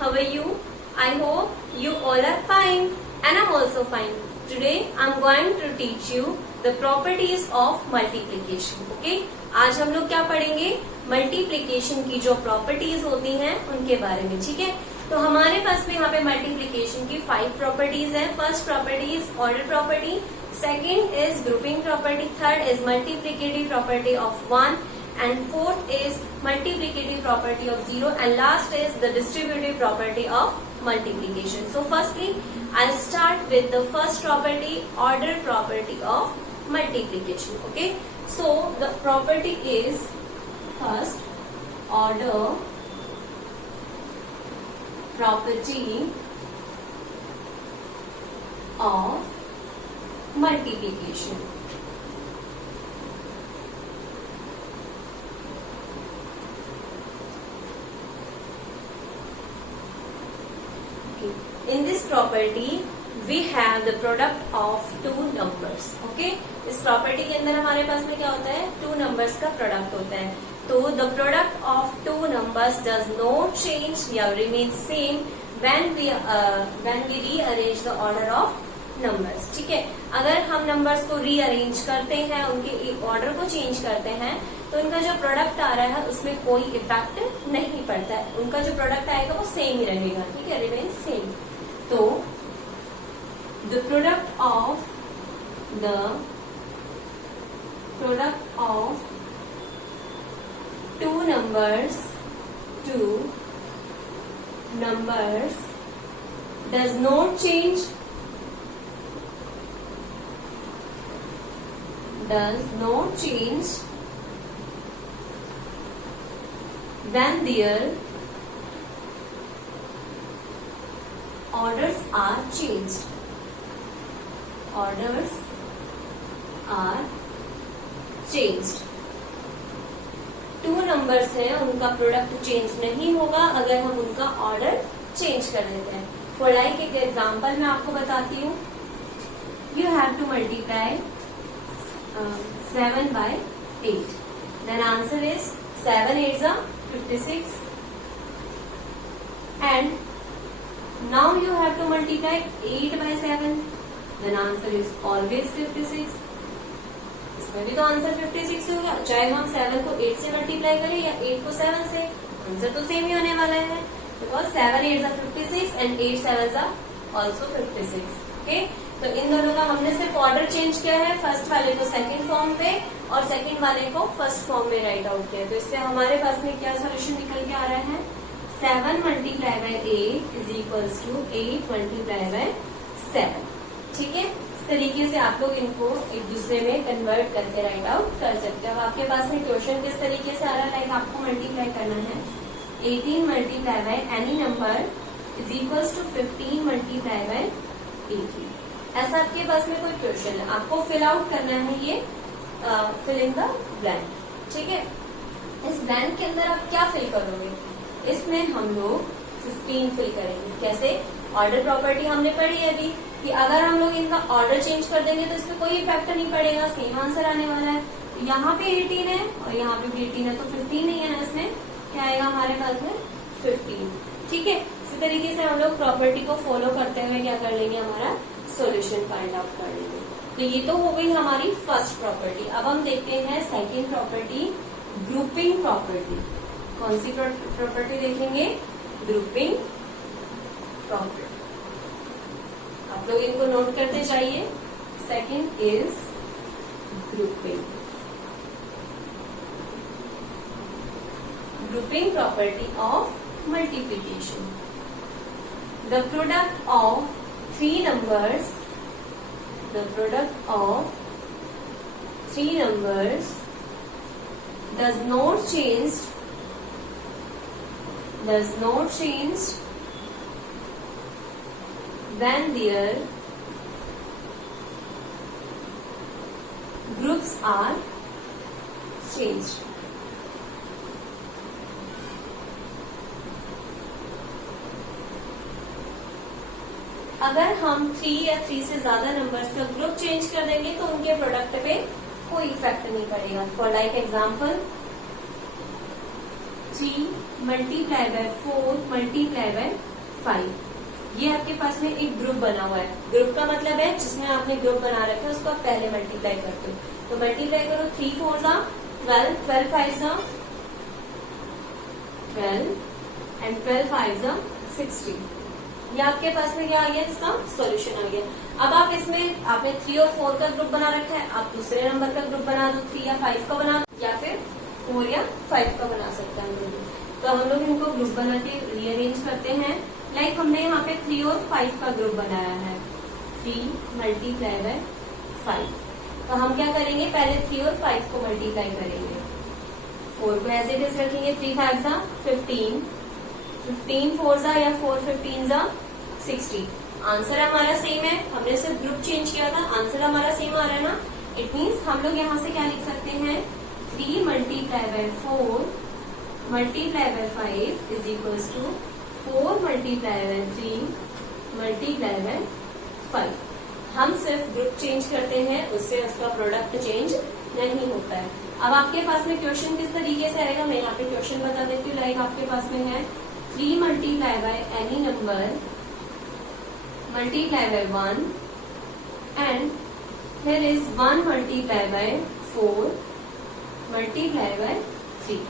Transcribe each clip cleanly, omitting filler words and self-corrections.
how are you? I hope you all are fine and I'm also fine. Today I'm going to teach you the properties of multiplication. Okay? आज हम लोग क्या पढ़ेंगे? Multiplication की जो properties होती हैं उनके बारे में. ठीक है, तो हमारे पास में यहाँ पे मल्टीप्लिकेशन की 5 प्रॉपर्टीज हैं. First property is order property, second is grouping property, third is multiplicative property of 1 and fourth is multiplicative property of 0 and last is the distributive property of multiplication. So firstly I'll start with the first property, order property of multiplication. Okay, so the property is first order property of multiplication. In this property we have the product of two numbers. Okay, इस property के अंदर हमारे पास में क्या होता है? Two numbers का product होता है. तो the product of two numbers does not change या remain same when we rearrange the order of numbers. ठीक है, अगर हम numbers को rearrange करते हैं, उनके order को change करते हैं, तो उनका जो प्रोडक्ट आ रहा है उसमें कोई इफेक्ट नहीं पड़ता है. उनका जो प्रोडक्ट आएगा वो सेम ही रहेगा. ठीक है, रिमेन सेम. तो the product of two numbers does not change when their orders are changed. Two numbers हैं, उनका प्रोडक्ट चेंज नहीं होगा अगर हम उनका ऑर्डर चेंज कर देते हैं. फॉर लाइक एक एग्जांपल मैं आपको बताती हूँ. You have to multiply 7 by 8. Then answer is 7 8s are 56 and now you have to multiply 8 by 7. then answer is always 56. इसमें भी तो आंसर 56 होगा, चाहे हम 7 को 8 से मल्टीप्लाई करें या 8 को 7 से, आंसर तो सेम ही होने वाला है. Because 7 8s are 56 and 8 7s are also 56. Okay, तो इन दोनों का हमने सिर्फ ऑर्डर चेंज किया है. फर्स्ट वाले को सेकंड फॉर्म पे और सेकंड वाले को फर्स्ट फॉर्म में राइट आउट किया. तो इससे हमारे पास में क्या सोल्यूशन निकल के आ रहा है? 7 multiply by 8 is equals to 8 multiply by 7. ठीक है, इस तरीके से आप लोग इनको एक दूसरे में कन्वर्ट करके राइट आउट कर सकते हो. अब आपके पास में क्वेश्चन किस तरीके से आ रहा है? लाइक आपको मल्टीप्लाई करना है 18 multiply by any number is equals to 15 multiply by 18. ऐसा आपके पास में कोई क्वेश्चन है, आपको फिल आउट करना है ये फिल इन द ब्लैंक. ठीक है, इस ब्लैंक के अंदर आप क्या फिल करोगे? इसमें हम लोग 15 फिल करेंगे. कैसे? ऑर्डर प्रॉपर्टी हमने पढ़ी है अभी कि अगर हम लोग इनका ऑर्डर चेंज कर देंगे तो इसमें कोई इफेक्ट नहीं पड़ेगा, सेम आंसर आने वाला है. यहाँ पे 18 है और यहाँ पे भी 18 है, तो 15 नहीं है ना, इसमें क्या आएगा हमारे पास में? 15. ठीक है, इसी तरीके से हम लोग प्रॉपर्टी को फॉलो करते हुए क्या कर लेंगे? हमारा सोल्यूशन फाइंड आउट कर लेंगे. तो ये तो हो गई हमारी फर्स्ट प्रॉपर्टी. अब हम देखते हैं सेकंड प्रॉपर्टी, ग्रुपिंग प्रॉपर्टी. कौन सी प्रॉपर्टी देखेंगे? Grouping property. आप लोग इनको नोट करते जाइए. Second is grouping. Grouping property of multiplication. The product of three numbers does not change when their groups are changed. अगर हम 3 या 3 से ज्यादा नंबर्स का ग्रुप चेंज कर देंगे तो उनके प्रोडक्ट पे कोई इफेक्ट नहीं पड़ेगा. For like example 3 multiply by 4 multiply by 5। ये आपके पास में एक ग्रुप बना हुआ है। ग्रुप का मतलब है जिसमें आपने ग्रुप बना रखा है उसको आप पहले मल्टीप्लाई करते हो। तो मल्टीप्लाई करो 3 4 जा 12, 12 5 जा 12 एंड 12 5 जा 16। ये आपके पास में क्या आ गया, इसका सॉल्यूशन आ गया। अब आप इसमें आपने 3 और 4 का ग्रुप बना रखा है, आप दूसरे नंबर का ग्रुप बना दो, 3 या 5 का बना दो, या फिर 4 या 5 का बना सकते हैं। तो हम लोग इनको ग्रुप बना के रीअरेंज करते हैं। लाइक हमने यहाँ पे 3 और 5 का ग्रुप बनाया है, 3 मल्टीप्लाई बाय 5। तो हम क्या करेंगे, पहले 3 और 5 को मल्टीप्लाई करेंगे, 4 को एज इट इज रखेंगे, 3 5 जा 15, 15 4 जा या 4 15 जा 60। आंसर हमारा सेम है, हमने सिर्फ ग्रुप चेंज किया था, आंसर हमारा सेम आ रहा है ना। इट मीन्स हम लोग यहाँ से क्या लिख सकते हैं, 3 multiply by 4 multiply by 5 is equals to 4 multiply by 3 multiply by 5। हम सिर्फ ग्रुप चेंज करते हैं, उससे उसका प्रोडक्ट चेंज नहीं होता है। अब आपके पास में क्वेश्चन किस तरीके से आएगा, मैं यहाँ पे क्वेश्चन बता देती हूँ। लाइक आपके पास में है 3 multiply by any number multiply by 1 and here is 1 multiply by 4 multiply by 3।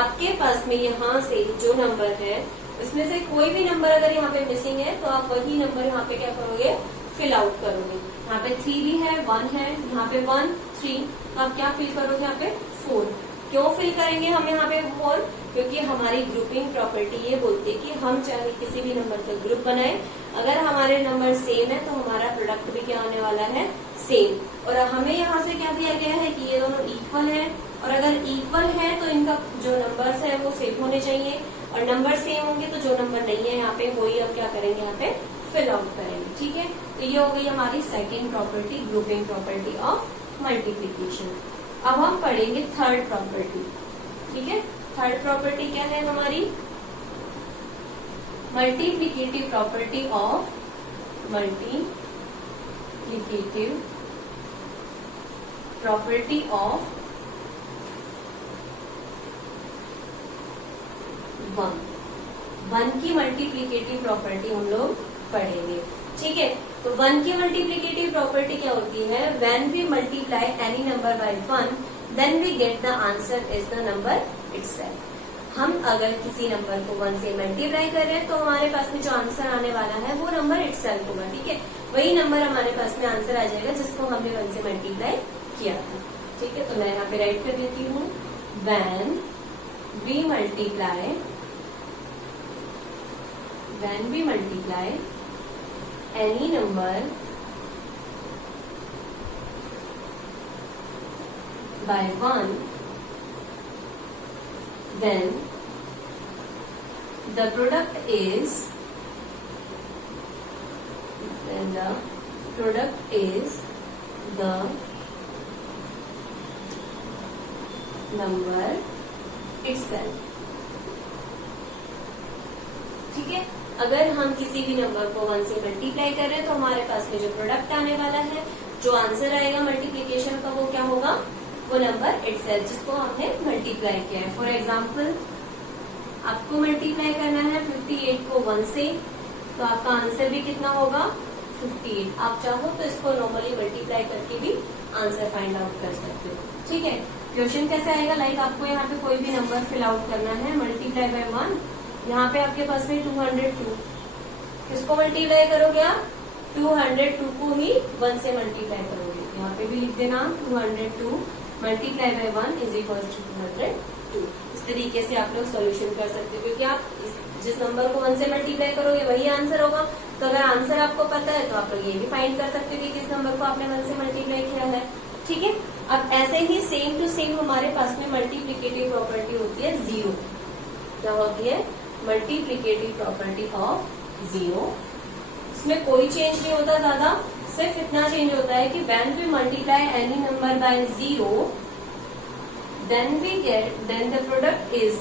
आपके पास में यहाँ से जो नंबर है उसमें से कोई भी नंबर अगर यहाँ पे मिसिंग है तो आप वही नंबर यहाँ पे क्या करोगे, फिल आउट करोगे। यहाँ पे 3 भी है, 1 है, यहाँ पे 1 3, तो आप क्या फिल करोगे, यहाँ पे 4। क्यों फिल करेंगे हम यहाँ पे 4, क्योंकि हमारी ग्रुपिंग प्रॉपर्टी ये बोलती है कि हम चाहे किसी भी नंबर का ग्रुप बनाए, अगर हमारे नंबर सेम है तो हमारा प्रोडक्ट भी क्या होने वाला है, सेम। और हमें यहाँ से क्या दिया गया है कि ये दोनों इक्वल है, और अगर इक्वल है तो इनका जो नंबर्स है वो सेम होने चाहिए, और नंबर सेम होंगे तो जो नंबर नहीं है यहाँ पे वही हम क्या करेंगे, यहाँ पे फिल आउट करेंगे। ठीक है, तो ये हो गई हमारी second property, grouping property of multiplication. अब हम पढ़ेंगे थर्ड प्रॉपर्टी। ठीक है, थर्ड प्रॉपर्टी क्या है हमारी, multiplicative property of multiplicative property of 1 की मल्टीप्लिकेटिव प्रॉपर्टी हम लोग पढ़ेंगे। ठीक है, तो 1 की मल्टीप्लिकेटिव प्रॉपर्टी क्या होती है, when we multiply any number by 1 then we get the answer is the number itself. हम अगर किसी नंबर को 1 से मल्टीप्लाई कर रहे हैं तो हमारे पास में जो आंसर आने वाला है वो नंबर इटसेल्फ होगा। ठीक है, वही नंबर हमारे पास में आंसर आ जाएगा जिसको हमने 1 से मल्टीप्लाई किया था। ठीक है, तो मैं यहाँ पे राइट कर देती हूँ, when we multiply any number by 1 then the product is the number itself। ठीक है, अगर हम किसी भी नंबर को 1 से मल्टीप्लाई कर रहे हैं तो हमारे पास में जो प्रोडक्ट आने वाला है, जो आंसर आएगा मल्टीप्लिकेशन का, वो क्या होगा, वो नंबर इटसेल्फ जिसको हमने मल्टीप्लाई किया है। फॉर एग्जांपल आपको मल्टीप्लाई करना है 58 को 1 से, तो आपका आंसर भी कितना होगा, 58। आप चाहो तो इसको नॉर्मली मल्टीप्लाई करके भी आंसर फाइंड आउट कर सकते हो। ठीक है, क्वेश्चन कैसे आएगा, लाइक आपको यहाँ पे कोई भी नंबर फिल आउट करना है, मल्टीप्लाई बाय 1, यहाँ पे आपके पास में 202, किसको मल्टीप्लाई करोगे आप, 202 को ही 1 से मल्टीप्लाई करोगे। यहाँ पे भी लिख देना 202 multiply by 1 is equal to 202। इस तरीके से आप लोग सॉल्यूशन कर सकते हो, क्योंकि आप जिस नंबर को 1 से मल्टीप्लाई करोगे वही आंसर होगा। तो अगर आंसर आपको पता है तो आप लोग ये भी फाइंड कर सकते हो कि किस नंबर को आपने 1 से मल्टीप्लाई किया है। ठीक है, अब ऐसे ही सेम टू सेम हमारे पास में मल्टीप्लिकेटिव प्रॉपर्टी होती है 0। क्या होती है, मल्टीप्लिकेटिव प्रॉपर्टी ऑफ 0। इसमें कोई चेंज नहीं होता ज्यादा, सिर्फ इतना चेंज होता है कि when we multiply any number by 0 then the product is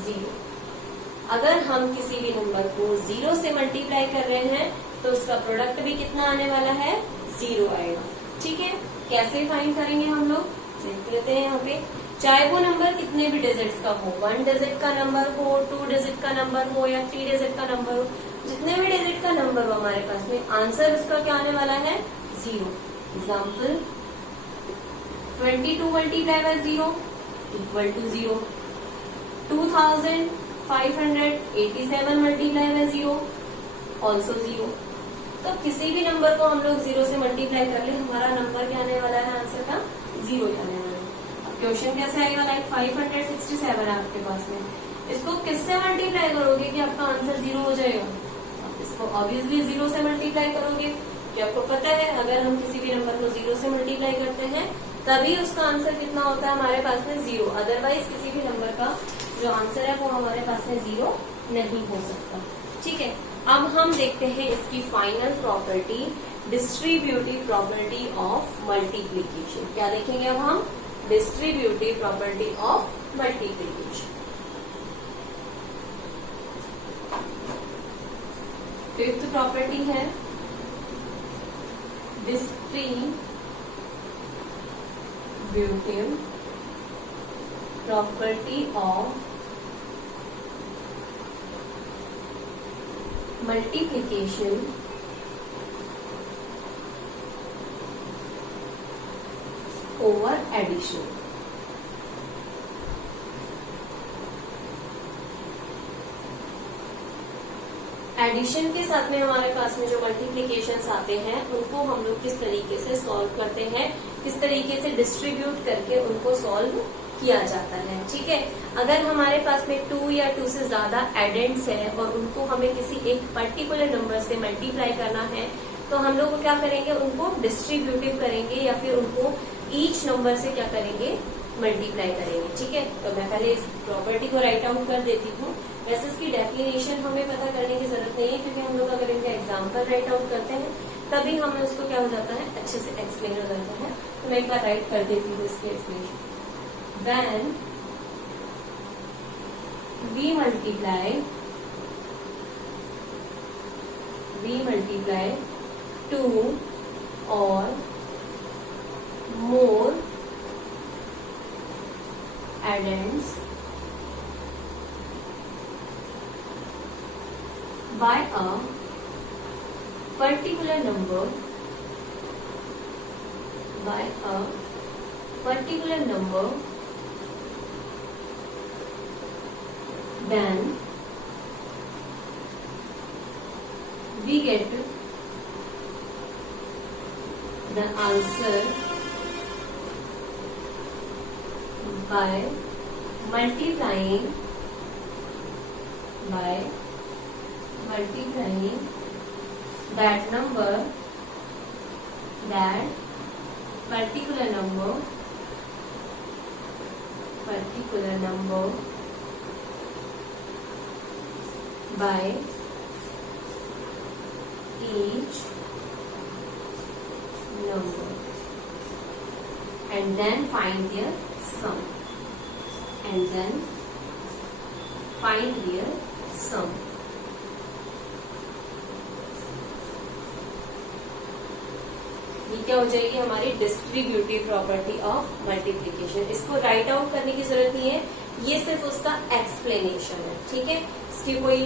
0। अगर हम किसी भी नंबर को 0 से मल्टीप्लाई कर रहे हैं तो उसका प्रोडक्ट भी कितना आने वाला है, 0 आएगा। ठीक है, कैसे फाइंड करेंगे हम लोग, देख लेते हैं यहाँ पे, चाहे वो नंबर कितने भी डिजिट्स का हो, 1 डिजिट का नंबर हो, 2 डिजिट का नंबर हो या 3 डिजिट का नंबर हो, जितने भी डिजिट का नंबर हो हमारे पास में, आंसर इसका क्या आने वाला है? 0। Example 22 multiply by 0 equal to 0। 2587 multiply by 0 also 0। तो किसी भी नंबर को हम लोग 0 से मल्टीप्लाई कर ले, हमारा नंबर क्या आने वाला है? आंसर का 0 आने वाला है। अब क्वेश्चन कैसे आएगा? लाइक 567 है आपके पास में, इसको किससे मल्टीप्लाई करोगे कि आपका आंसर 0 हो जाएगा? आप इसको ऑब्वियसली 0 से मल्टीप्लाई करोगे, कि आपको पता है अगर हम किसी भी नंबर को 0 से मल्टीप्लाई करते हैं तभी उसका आंसर कितना होता है हमारे पास में? 0। अदरवाइज किसी भी नंबर का जो आंसर है वो हमारे पास में 0 नहीं हो सकता। ठीक है, अब हम देखते हैं इसकी final property, distributive property of multiplication. क्या देखेंगे अब हम? Distributive property of multiplication. Fifth property है distributive property of multiplication over addition. Addition के साथ में हमारे पास में जो मल्टीप्लिकेशंस आते हैं उनको हम लोग किस तरीके से सॉल्व करते हैं, किस तरीके से डिस्ट्रीब्यूट करके उनको सॉल्व किया जाता है। ठीक है, अगर हमारे पास में 2 या 2 से ज्यादा एडेंट्स है और उनको हमें किसी एक पर्टिकुलर नंबर से मल्टीप्लाई करना है तो हम लोग क्या करेंगे? उनको डिस्ट्रीब्यूटिव करेंगे या फिर उनको ईच नंबर से क्या करेंगे? मल्टीप्लाई करेंगे। ठीक है, तो मैं पहले इस प्रॉपर्टी को राइट आउट कर देती हूँ। वैसे इसकी डेफिनेशन हमें पता करने की जरूरत नहीं है, क्योंकि हम लोग अगर इनका एग्जाम्पल राइट आउट करते हैं तभी हमें उसको क्या हो जाता है? अच्छे से एक्सप्लेन हो जाता है। तो मैं एक बार राइट कर देती हूँ इसकी explanation. When we multiply 2 or more addends by a particular number, then we get the answer by multiplying that particular number by each number and then find their sum. ये क्या हो जाएगी? हमारी डिस्ट्रीब्यूटिव प्रॉपर्टी ऑफ मल्टीप्लिकेशन। इसको right out करने की जरूरत नहीं है, ये सिर्फ उसका एक्सप्लेनेशन है। ठीक है, इसकी कोई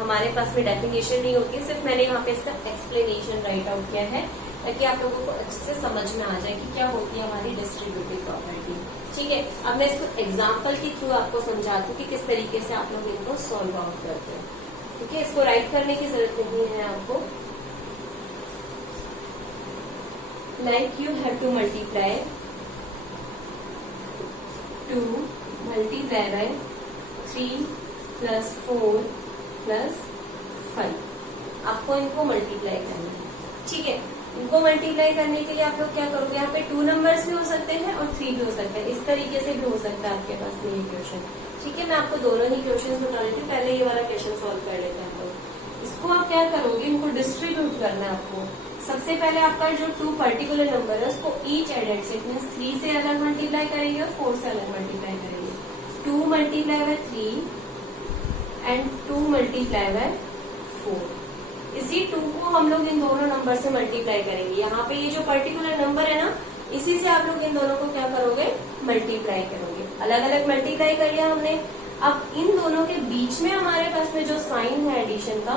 हमारे पास में डेफिनेशन नहीं होती है, सिर्फ मैंने यहाँ पे इसका एक्सप्लेनेशन राइट आउट किया है ताकि आप लोगों को अच्छे से समझ में आ जाए कि क्या होती है हमारी डिस्ट्रीब्यूटिव प्रॉपर्टी। ठीक है, अब मैं इसको एग्जाम्पल के थ्रू आपको समझाती हूँ कि किस तरीके से आप लोग इनको सॉल्व आउट करते हैं। ठीक है, इसको राइट करने की जरूरत नहीं है आपको। Like you have to multiply 2 multiply by 3 plus 4 plus 5। आपको इनको मल्टीप्लाई करना है। ठीक है, इनको मल्टीप्लाई करने के लिए आप लोग क्या करोगे? यहाँ पे 2 नंबर्स भी हो सकते हैं और 3 भी हो सकते हैं, इस तरीके से भी हो सकता है आपके पास में ये क्वेश्चन। ठीक है, मैं आपको दोनों ही क्वेश्चन बता देती हूँ। पहले ये वाला क्वेश्चन सॉल्व कर लेते हैं हम लोग। इसको आप क्या करोगे? इनको डिस्ट्रीब्यूट करना है आपको। सबसे पहले आपका जो 2 पर्टिकुलर नंबर है उसको ईच एडेड से मीन्स 3 से अलग मल्टीप्लाई करेंगे और 4 से अलग मल्टीप्लाई करेंगे। 2 multiply by 3 and 2 multiply by 4। इसी 2 को हम लोग इन दोनों नंबर से मल्टीप्लाई करेंगे। यहाँ पे ये जो पर्टिकुलर नंबर है ना इसी से आप लोग इन दोनों को क्या करोगे, मल्टीप्लाई करोगे। अलग अलग मल्टीप्लाई कर लिया हमने। अब इन दोनों के बीच में हमारे पास में जो साइन है एडिशन का,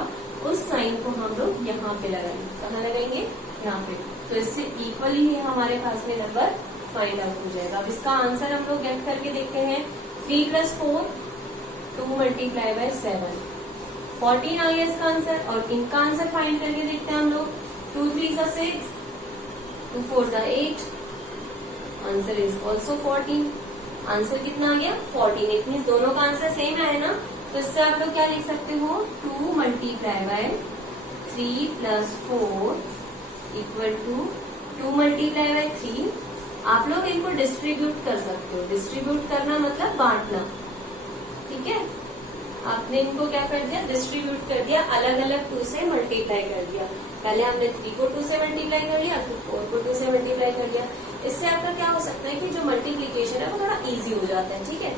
उस साइन को हम लोग यहाँ पे लगाएंगे। कहाँ लगाएंगे, यहाँ पे। तो इससे इक्वली ही हमारे पास में नंबर फाइंड आउट हो जाएगा। अब इसका आंसर हम लोग गेट करके देखते हैं। 3 + 4 2 × 7 14 आ गया इसका आंसर। और इनका आंसर फाइंड करके देखते हैं हम लोग। 2 × 3 = 6, 2 × 4 = 8। Answer is also 14। आंसर कितना आ गया, 14। इट मीन्स दोनों का आंसर सेम है ना। तो इससे आप लोग क्या लिख सकते हो, 2 × 3 + 4 = 2 × 3। आप लोग इनको डिस्ट्रीब्यूट कर सकते हो। डिस्ट्रीब्यूट करना मतलब बांटना, ठीक है। आपने इनको क्या कर दिया, डिस्ट्रीब्यूट कर दिया, अलग अलग 2 से मल्टीप्लाई कर दिया। पहले हमने 3 को 2 से मल्टीप्लाई कर लिया, फिर 4 को 2 से मल्टीप्लाई कर लिया। इससे आपका क्या हो सकता है कि जो मल्टीप्लीकेशन है वो थोड़ा इजी हो जाता है, ठीक है।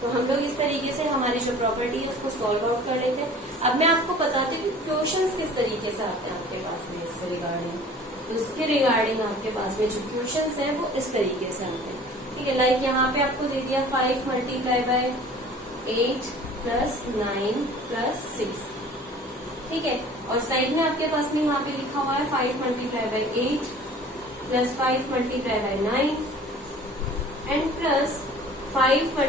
तो हम लोग इस तरीके से हमारी जो प्रॉपर्टी है उसको सॉल्व आउट कर लेते हैं। अब मैं आपको बताती हूँ कि क्वेश्चंस किस तरीके से आते हैं आपके पास में इससे रिगार्डिंग। तो इसके रिगार्डिंग आपके पास में जो क्वेश्चंस हैं वो इस तरीके से आते हैं, ठीक है। लाइक यहाँ पे आपको दे दिया 5 × 8 + 9 + 6, ठीक है। और साइड में आपके पास में यहाँ पे लिखा हुआ है 5 × 8 + 5 × 9 एंड प्लस 5 ×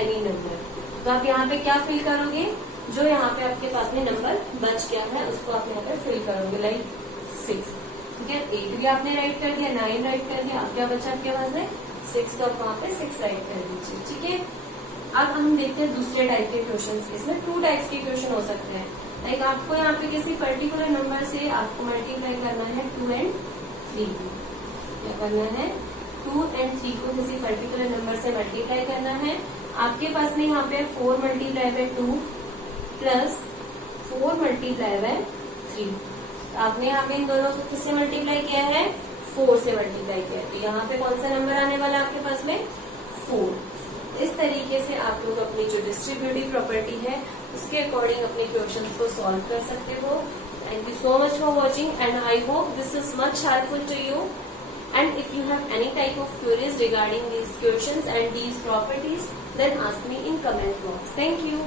एनी नंबर। तो आप यहाँ पे क्या फिल करोगे, जो यहाँ पे आपके पास में नंबर बच गया है उसको आप यहाँ पे फिल करोगे। लाइक 6, ठीक है। 8 भी आपने राइट कर दिया, 9 राइट कर दिया। अब क्या बचा आपके पास में, 6, तो आप वहाँ पे 6 राइट कर दीजिए, ठीक है। अब हम देखते हैं दूसरे टाइप के क्वेश्चन। इसमें 2 टाइप्स के क्वेश्चन हो सकते हैं। लाइक आपको यहाँ पे किसी पर्टिकुलर नंबर से आपको मल्टीप्लाई करना है 2 और 3। क्या करना है, 2 और 3 को किसी पर्टिकुलर नंबर से मल्टीप्लाई करना है। आपके पास में यहाँ पे 4 × 2 + 4 × 3। तो आपने यहाँ पे इन दोनों को किससे मल्टीप्लाई किया है, 4 से मल्टीप्लाई किया है। तो यहाँ पे कौन सा नंबर आने वाला है आपके पास में, 4। इस तरीके से आप लोग अपनी जो डिस्ट्रीब्यूटिव प्रॉपर्टी है उसके अकॉर्डिंग अपने क्वेश्चंस को सॉल्व कर सकते हो। Thank you so much for watching, and I hope this is much helpful to you. And if you have any type of queries regarding these questions and these properties, then ask me in comment box. Thank you.